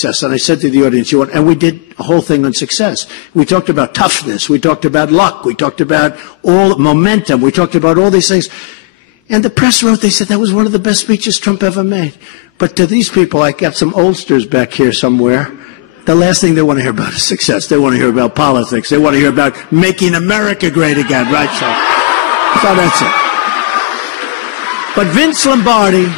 success. And I said to the audience, and we did a whole thing on success. We talked about toughness. We talked about luck. We talked about all momentum. We talked about all these things. And the press wrote, they said that was one of the best speeches Trump ever made. But to these people, I got some oldsters back here somewhere. The last thing they want to hear about is success. They want to hear about politics. They want to hear about making America great again, right? So that's it. But Vince Lombardi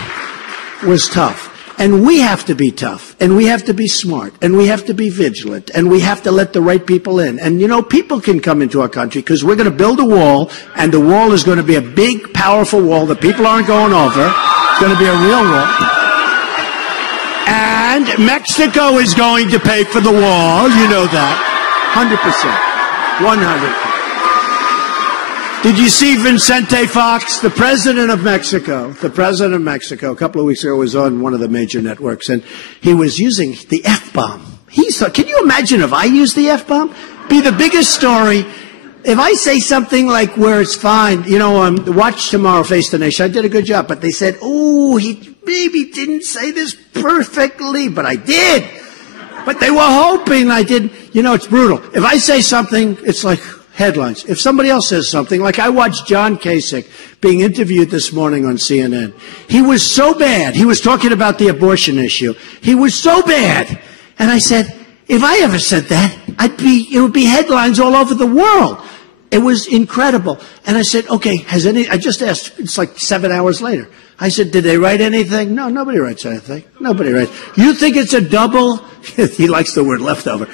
was tough. And we have to be tough. And we have to be smart. And we have to be vigilant. And we have to let the right people in. And, people can come into our country because we're going to build a wall. And the wall is going to be a big, powerful wall that people aren't going over. It's going to be a real wall. And Mexico is going to pay for the wall. You know that. 100%. 100%. Did you see Vicente Fox, the president of Mexico? The president of Mexico, a couple of weeks ago, was on one of the major networks, and he was using the F-bomb. Can you imagine if I used the F-bomb? Be the biggest story. If I say something like where it's fine, watch tomorrow, Face the Nation. I did a good job, but they said, he maybe didn't say this perfectly, but I did. But they were hoping I did. It's brutal. If I say something, it's like headlines. If somebody else says something, like I watched John Kasich being interviewed this morning on CNN. He was so bad. He was talking about the abortion issue. He was so bad. And I said, if I ever said that, it would be headlines all over the world. It was incredible. And I said, okay, I just asked, it's like 7 hours later. I said, did they write anything? No, nobody writes anything. Nobody writes. You think it's a double? He likes the word leftover.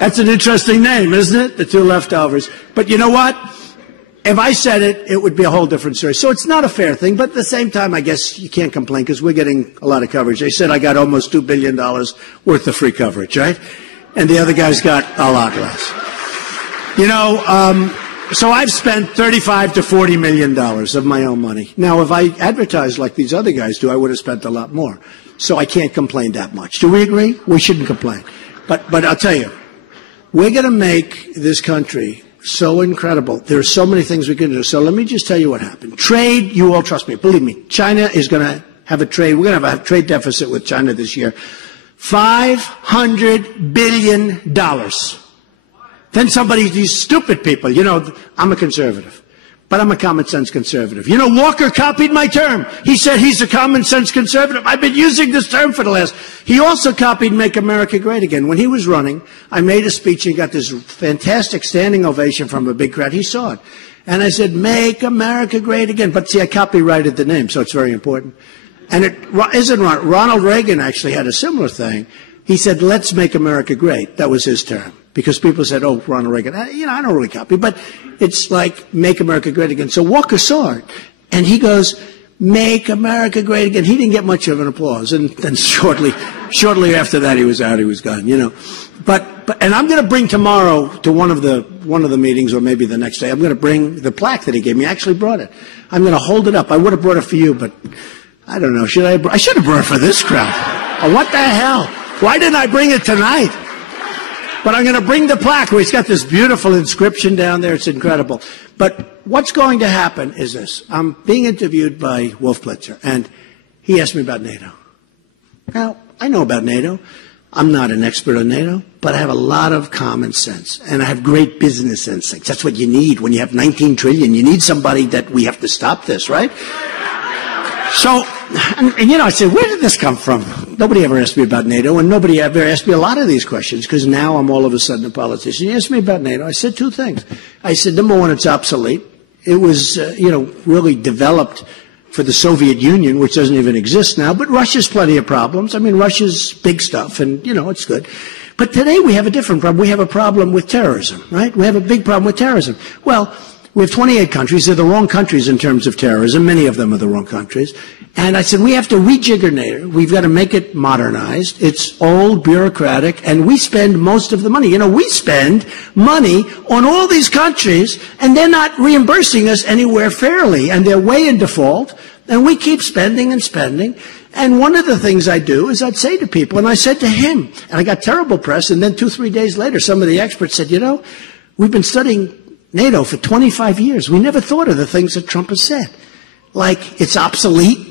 That's an interesting name, isn't it? The two leftovers. But you know what? If I said it, it would be a whole different story. So it's not a fair thing, but at the same time, I guess you can't complain because we're getting a lot of coverage. They said I got almost $2 billion worth of free coverage, right? And the other guys got a lot less. So I've spent $35 to $40 million of my own money. Now, if I advertised like these other guys do, I would have spent a lot more. So I can't complain that much. Do we agree? We shouldn't complain. But I'll tell you, we're going to make this country so incredible. There are so many things we can do. So let me just tell you what happened. Trade, you all trust me. Believe me, China is going to have a trade. We're going to have a trade deficit with China this year. $500 billion. Then these stupid people, I'm a conservative, but I'm a common sense conservative. Walker copied my term. He said he's a common sense conservative. I've been using this term for the last. He also copied Make America Great Again. When he was running, I made a speech and got this fantastic standing ovation from a big crowd. He saw it. And I said, Make America Great Again. But see, I copyrighted the name, so it's very important. And it isn't Ronald Reagan actually had a similar thing. He said, let's make America great. That was his term. Because people said, oh, Ronald Reagan. I don't really copy. But it's like, make America great again. So Walker saw it. And he goes, make America great again. He didn't get much of an applause. And then shortly after that, he was out. He was gone, But and I'm going to bring tomorrow to one of the meetings, or maybe the next day, I'm going to bring the plaque that he gave me. I actually brought it. I'm going to hold it up. I would have brought it for you, but I don't know. I should have brought it for this crowd. Oh, what the hell? Why didn't I bring it tonight? But I'm going to bring the plaque where it's got this beautiful inscription down there. It's incredible. But what's going to happen is this. I'm being interviewed by Wolf Blitzer, and he asked me about NATO. Now, I know about NATO. I'm not an expert on NATO, but I have a lot of common sense, and I have great business instincts. That's what you need when you have 19 trillion. You need somebody that we have to stop this, right? So, I said, where did this come from? Nobody ever asked me about NATO, and nobody ever asked me a lot of these questions, because now I'm all of a sudden a politician. He asked me about NATO. I said two things. I said, number one, it's obsolete. It was, really developed for the Soviet Union, which doesn't even exist now, but Russia's plenty of problems. I mean, Russia's big stuff, and, it's good. But today we have a different problem. We have a problem with terrorism, right? We have a big problem with terrorism. Well, we have 28 countries. They're the wrong countries in terms of terrorism. Many of them are the wrong countries. And I said, we have to rejigger NATO. We've got to make it modernized. It's old, bureaucratic, and we spend most of the money. We spend money on all these countries, and they're not reimbursing us anywhere fairly, and they're way in default, and we keep spending and spending. And one of the things I do is I'd say to people, and I said to him, and I got terrible press, and then 2-3 days later, some of the experts said, we've been studying NATO for 25 years. We never thought of the things that Trump has said. Like, it's obsolete.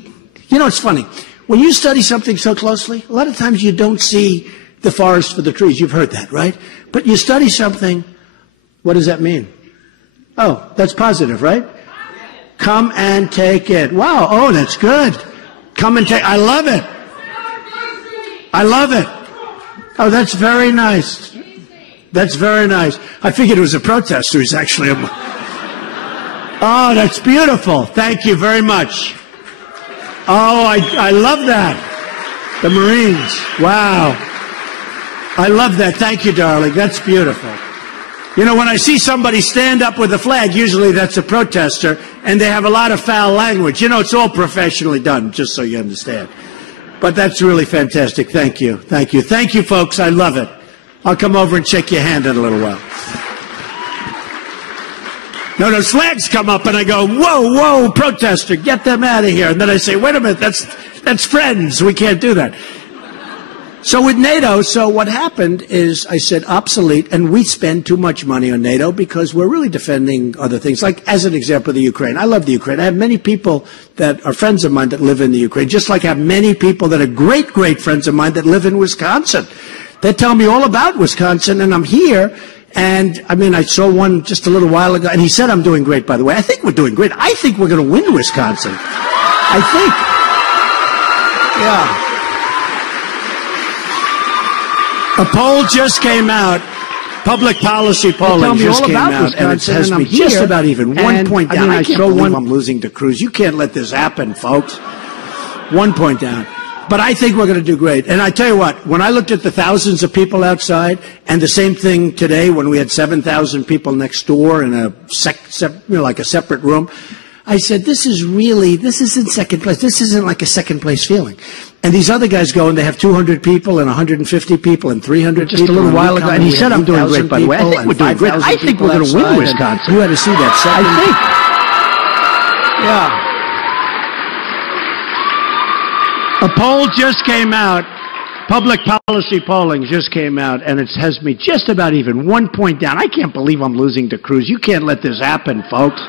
It's funny. when you study something so closely, a lot of times you don't see the forest for the trees. You've heard that, right? But you study something, what does that mean? Oh, that's positive, right? Come and take it. Wow, oh, that's good. Come and take, I love it. I love it. Oh, that's very nice. That's very nice. I figured it was a protester. He's actually a... Oh, that's beautiful. Thank you very much. Oh, I love that. The Marines. Wow. I love that. Thank you, darling. That's beautiful. You know, when I see somebody stand up with a flag, usually that's a protester, and they have a lot of foul language. You know, it's all professionally done, just so you understand. But that's really fantastic. Thank you. Thank you. Thank you, folks. I love it. I'll come over and shake your hand in a little while. No, those flags come up, and I go, whoa, whoa, protester, get them out of here. And then I say, wait a minute, that's friends. We can't do that. So with NATO, so what happened is I said obsolete, and we spend too much money on NATO because we're really defending other things. Like, as an example, the Ukraine. I love the Ukraine. I have many people that are friends of mine that live in the Ukraine, just like I have many people that are great, great friends of mine that live in Wisconsin. They tell me all about Wisconsin, and I'm here. And, I mean, I saw one just a little while ago, and he said I'm doing great, by the way. I think we're doing great. I think we're going to win Wisconsin. I think. Yeah. A poll just came out, public policy polling just came out, and it has me just about even. 1 point down. I can't believe I'm losing to Cruz. You can't let this happen, folks. 1 point down. But I think we're going to do great. And I tell you what, when I looked at the thousands of people outside, and the same thing today when we had 7,000 people next door in a like a separate room, I said, this isn't second place. This isn't like a second place feeling. And these other guys go and they have 200 people and 150 people and 300 people. Just a little while ago, and he said I'm doing great, by the way. I think we're doing great. I think we're going to win Wisconsin. You had to see that second. I think. Yeah. A poll just came out, public policy polling just came out, and it has me just about even. 1 point down. I can't believe I'm losing to Cruz. You can't let this happen, folks.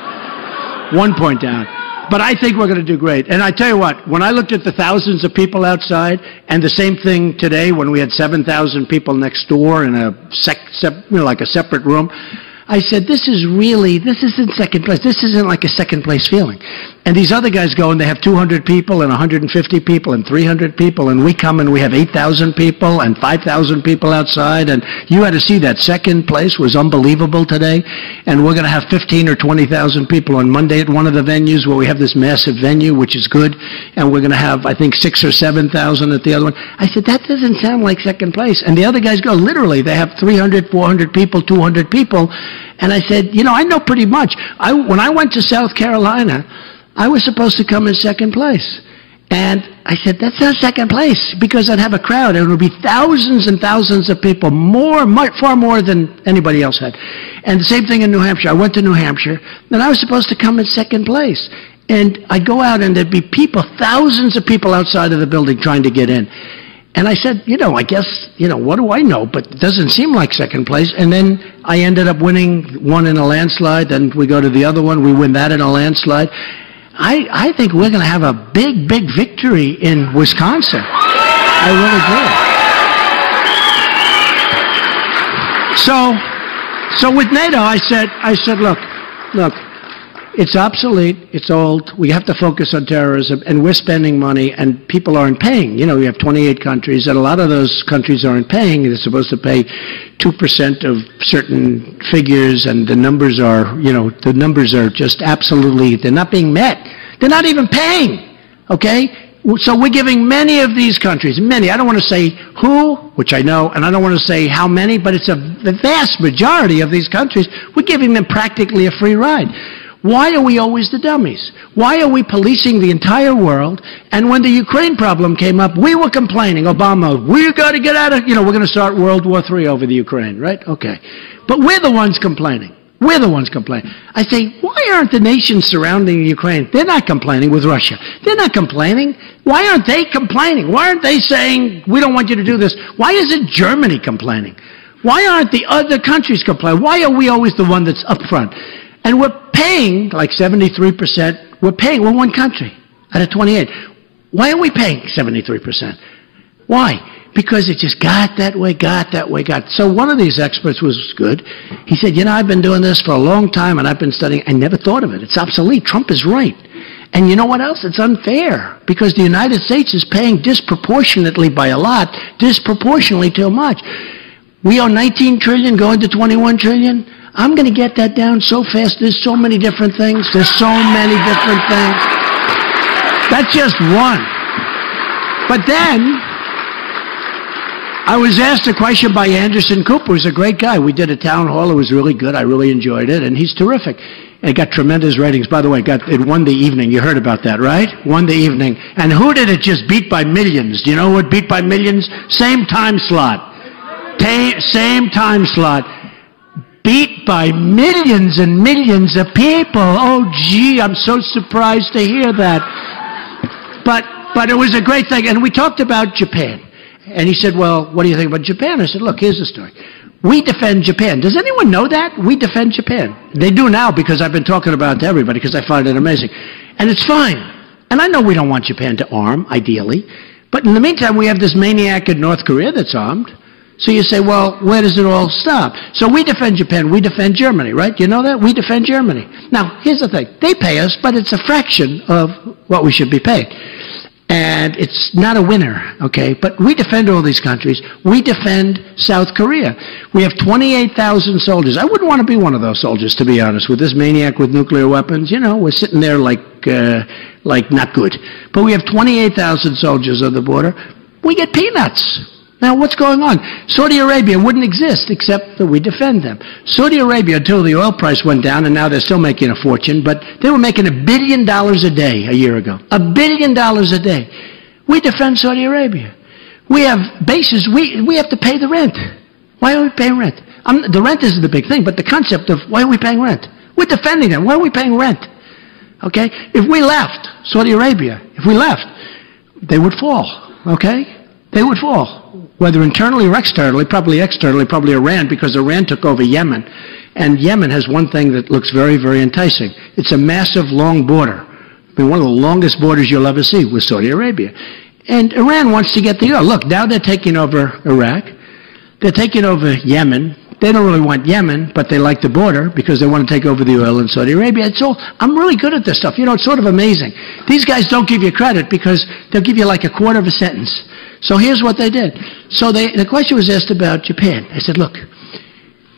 1 point down. But I think we're going to do great. And I tell you what, when I looked at the thousands of people outside, and the same thing today when we had 7,000 people next door in a like a separate room, I said, this isn't second place. This isn't like a second place feeling. And these other guys go and they have 200 people and 150 people and 300 people, and we come and we have 8,000 people and 5,000 people outside. And you had to see that second place was unbelievable today. And we're going to have 15 or 20,000 people on Monday at one of the venues where we have this massive venue, which is good. And we're going to have, I think, 6,000 or 7,000 at the other one. I said, that doesn't sound like second place. And the other guys go, literally, they have 300, 400 people, 200 people. And I said, you know, I know pretty much. When I went to South Carolina, I was supposed to come in second place. And I said, that's not second place, because I'd have a crowd. And it would be thousands and thousands of people, far more than anybody else had. And the same thing in New Hampshire. I went to New Hampshire, and I was supposed to come in second place. And I'd go out, and there'd be people, thousands of people outside of the building trying to get in. And I said, you know, I guess, you know, what do I know? But it doesn't seem like second place. And then I ended up winning one in a landslide. Then we go to the other one. We win that in a landslide. I think we're going to have a big, big victory in Wisconsin. I really do. So with NATO, I said, look, it's obsolete, it's old, we have to focus on terrorism, and we're spending money, and people aren't paying. You know, we have 28 countries, and a lot of those countries aren't paying. They're supposed to pay 2% of certain figures, and the numbers are, you know, the numbers are just absolutely, they're not being met. They're not even paying, okay? So we're giving many of these countries, I don't want to say who, which I know, and I don't want to say how many, but it's the vast majority of these countries, we're giving them practically a free ride. Why are we always the dummies? Why are we policing the entire world? And when the Ukraine problem came up, we were complaining, Obama, we got to get out of, you know, we're going to start World War III over the Ukraine, right? Okay. But we're the ones complaining. We're the ones complaining. I say, why aren't the nations surrounding Ukraine? They're not complaining with Russia. They're not complaining. Why aren't they complaining? Why aren't they saying, we don't want you to do this? Why isn't Germany complaining? Why aren't the other countries complaining? Why are we always the one that's up front? And we're paying like 73%. We're one country out of 28. Why are we paying 73%? Why? Because it just got that way. So one of these experts was good. He said, I've been doing this for a long time, and I've been studying. I never thought of it. It's obsolete. Trump is right. And you know what else? It's unfair, because the United States is paying disproportionately by a lot, disproportionately too much. We owe 19 trillion going to 21 trillion. I'm going to get that down so fast. There's so many different things. That's just one. But then I was asked a question by Anderson Cooper, who's a great guy. We did a town hall. It was really good. I really enjoyed it. And he's terrific. It got tremendous ratings. By the way, it won the evening. You heard about that, right? Won the evening. And who did it just beat by millions? Do you know what beat by millions? Same time slot. Same time slot. Beat by millions and millions of people. Oh, gee, I'm so surprised to hear that. But it was a great thing. And we talked about Japan. And he said, well, what do you think about Japan? I said, look, here's the story. We defend Japan. Does anyone know that? We defend Japan. They do now, because I've been talking about it to everybody, because I find it amazing. And it's fine. And I know we don't want Japan to arm, ideally. But in the meantime, we have this maniac in North Korea that's armed. So you say, well, where does it all stop? So we defend Japan. We defend Germany, right? You know that? We defend Germany. Now, here's the thing. They pay us, but it's a fraction of what we should be paid. And it's not a winner, okay? But we defend all these countries. We defend South Korea. We have 28,000 soldiers. I wouldn't want to be one of those soldiers, to be honest, with this maniac with nuclear weapons. We're sitting there like not good. But we have 28,000 soldiers on the border. We get peanuts. Now, what's going on? Saudi Arabia wouldn't exist except that we defend them. Saudi Arabia, until the oil price went down, and now they're still making a fortune, but they were making $1 billion a day a year ago. $1 billion a day. We defend Saudi Arabia. We have bases. We have to pay the rent. Why are we paying rent? The rent isn't the big thing, but the concept of why are we paying rent? We're defending them. Why are we paying rent? Okay? If we left Saudi Arabia, they would fall. Okay? They would fall. Whether internally or externally, probably Iran, because Iran took over Yemen. And Yemen has one thing that looks very, very enticing. It's a massive, long border. I mean, one of the longest borders you'll ever see with Saudi Arabia. And Iran wants to get the oil. Look, now they're taking over Iraq. They're taking over Yemen. They don't really want Yemen, but they like the border because they want to take over the oil in Saudi Arabia. And so I'm really good at this stuff. It's sort of amazing. These guys don't give you credit because they'll give you like a quarter of a sentence. So here's what they did. So the question was asked about Japan. I said, look,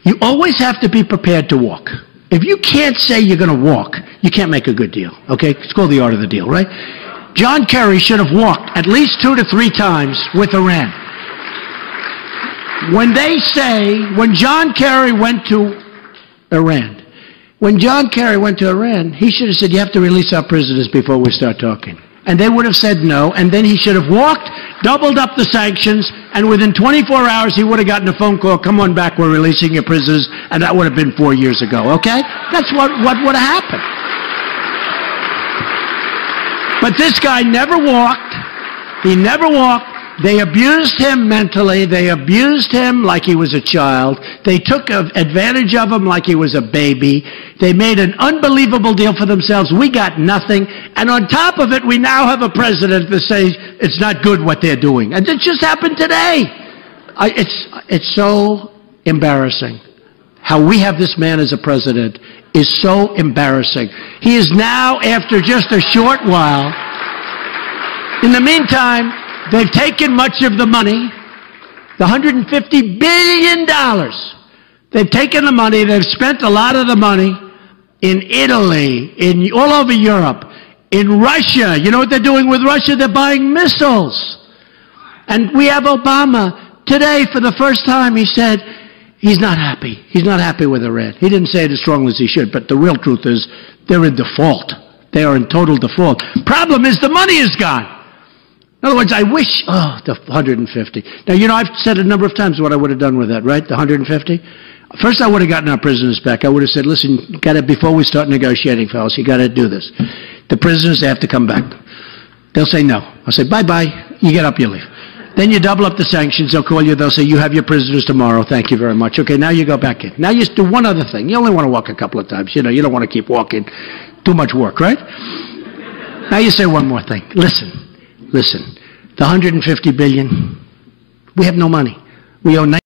you always have to be prepared to walk. If you can't say you're going to walk, you can't make a good deal. Okay? It's called the art of the deal, right? John Kerry should have walked at least 2 to 3 times with Iran. When John Kerry went to Iran, he should have said, you have to release our prisoners before we start talking. And they would have said no, and then he should have walked, doubled up the sanctions, and within 24 hours he would have gotten a phone call, come on back, we're releasing your prisoners, and that would have been 4 years ago, okay? That's what would have happened. But this guy never walked. He never walked. They abused him mentally. They abused him like he was a child. They took advantage of him like he was a baby. They made an unbelievable deal for themselves. We got nothing. And on top of it, we now have a president that says it's not good what they're doing. And it just happened today. It's so embarrassing. How we have this man as a president is so embarrassing. He is now, after just a short while, in the meantime, they've taken much of the money, the $150 billion. They've taken the money, they've spent a lot of the money in Italy, all over Europe, in Russia. You know what they're doing with Russia? They're buying missiles. And we have Obama. Today, for the first time, he said he's not happy. He's not happy with Iran. He didn't say it as strongly as he should, but the real truth is they're in default. They are in total default. Problem is the money is gone. In other words, I wish, the 150. Now, I've said a number of times what I would have done with that, right? The 150. First, I would have gotten our prisoners back. I would have said, listen, before we start negotiating, fellas, you got to do this. The prisoners, they have to come back. They'll say no. I'll say, bye-bye. You get up, you leave. Then you double up the sanctions. They'll call you. They'll say, you have your prisoners tomorrow. Thank you very much. Okay, now you go back in. Now you do one other thing. You only want to walk a couple of times. You don't want to keep walking. Too much work, right? Now you say one more thing. Listen. listen, the $150 billion, we have no money. We owe